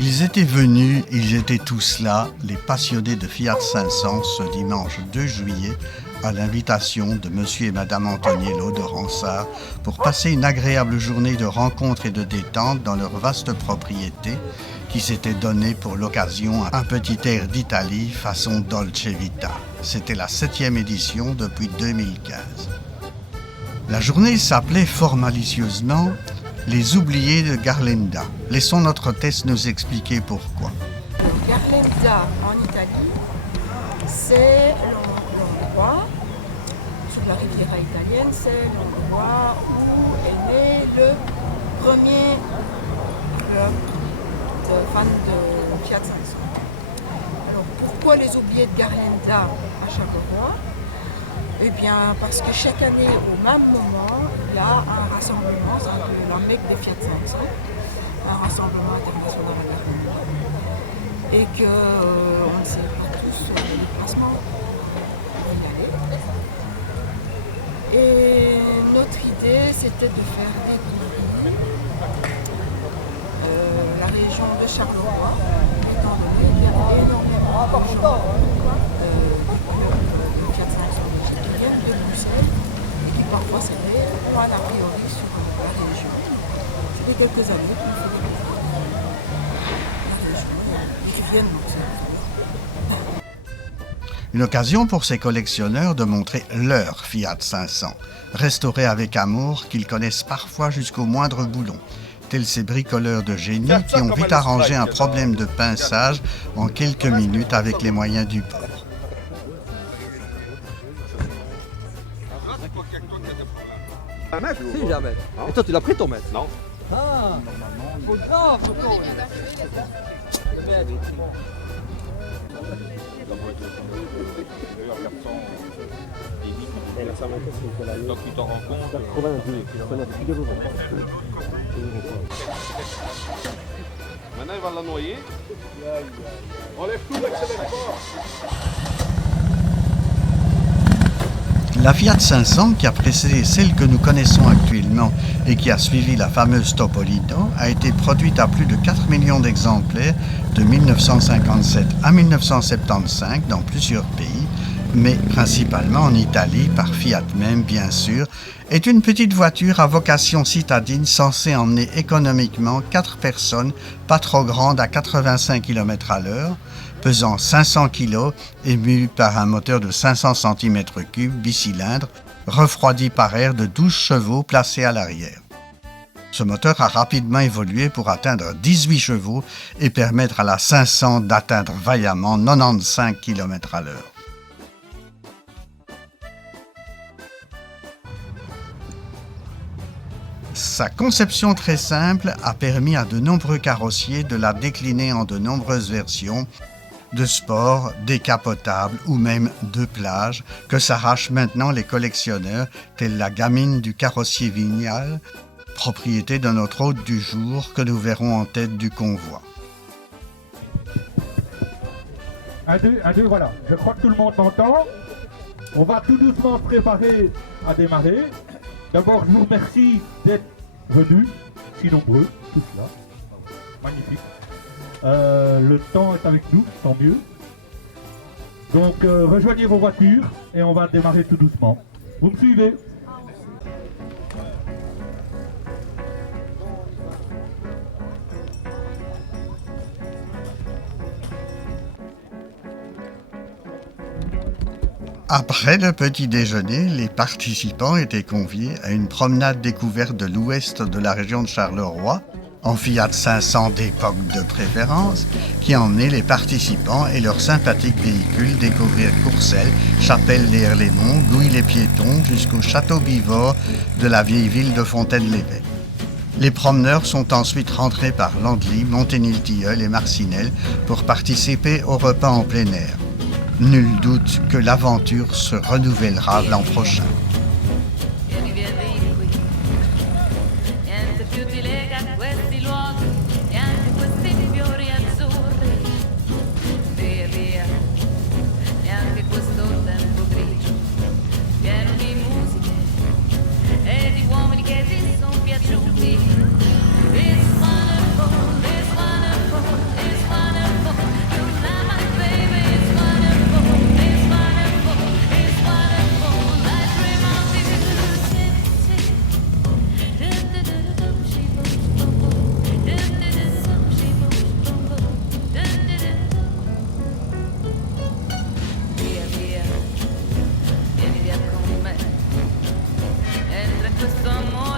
Ils étaient venus, ils étaient tous là, les passionnés de Fiat 500 ce dimanche 2 juillet, à l'invitation de Monsieur et Madame Antoniello de Ronsard pour passer une agréable journée de rencontres et de détente dans leur vaste propriété qui s'était donnée pour l'occasion un petit air d'Italie façon Dolce Vita. C'était la 7e édition depuis 2015. La journée s'appelait fort malicieusement Les oubliés de Garlanda. Laissons notre hôtesse nous expliquer pourquoi. Garlanda en Italie, c'est l'endroit, sur la Riviera italienne, c'est l'endroit où est né le premier club de fans de Fiat 500. Alors pourquoi les oubliés de Garlanda à Charleroi ? Eh bien, parce que chaque année, au même moment, il y a un rassemblement, c'est la Mecque des Fiat 500, un rassemblement international à Garlanda, et qu'on ne sait pas tous le déplacement pour y aller. Et notre idée, c'était de faire découvrir la région de Charleroi, étant donné qu'il y a énormément de gens de Bruxelles et qui parfois savaient pas a priori sur la région. Ça fait quelques années qu'on fait la région et qui viennent Bruxelles. Une occasion pour ces collectionneurs de montrer leur Fiat 500, restauré avec amour qu'ils connaissent parfois jusqu'au moindre boulon, tels ces bricoleurs de génie qui ont vite arrangé un problème de pinçage en quelques minutes avec les moyens du bord. Un mètre? Si, j'ai un mètre. Et toi, tu l'as pris ton mètre? Non. Ah, normalement. Faut grave, faut grave. Donc tu t'en rends compte. Maintenant il va la noyer. Enlève tout, accélère pas. La Fiat 500, qui a précédé celle que nous connaissons actuellement et qui a suivi la fameuse Topolino, a été produite à plus de 4 millions d'exemplaires de 1957 à 1975 dans plusieurs pays, mais principalement en Italie, par Fiat même bien sûr, est une petite voiture à vocation citadine censée emmener économiquement 4 personnes, pas trop grande à 85 km/h, pesant 500 kg et mue par un moteur de 500 cm3 bicylindre, refroidi par air de 12 chevaux placé à l'arrière. Ce moteur a rapidement évolué pour atteindre 18 chevaux et permettre à la 500 d'atteindre vaillamment 95 km/h. Sa conception très simple a permis à de nombreux carrossiers de la décliner en de nombreuses versions, de sport, décapotable ou même de plage, que s'arrachent maintenant les collectionneurs, telle la gamine du carrossier Vignal, propriété de notre hôte du jour que nous verrons en tête du convoi. Un, deux, voilà. Je crois que tout le monde m'entend. On va tout doucement se préparer à démarrer. D'abord, je vous remercie d'être venus, si nombreux, tous là. Magnifique. Le temps est avec nous, tant mieux. Donc rejoignez vos voitures et on va démarrer tout doucement. Vous me suivez? Après le petit déjeuner, les participants étaient conviés à une promenade découverte de l'ouest de la région de Charleroi, en Fiat 500 d'époque de préférence, qui emmenait les participants et leurs sympathiques véhicules découvrir Courcelles, Chapelle-les-Herlémont, Gouy-les-Piétons jusqu'au château Bivort de la vieille ville de Fontaine-l'Évêque. Les promeneurs sont ensuite rentrés par Langley, Monténil-Tilleul et Marcinelle pour participer au repas en plein air. Nul doute que l'aventure se renouvellera l'an prochain. It's wonderful, maman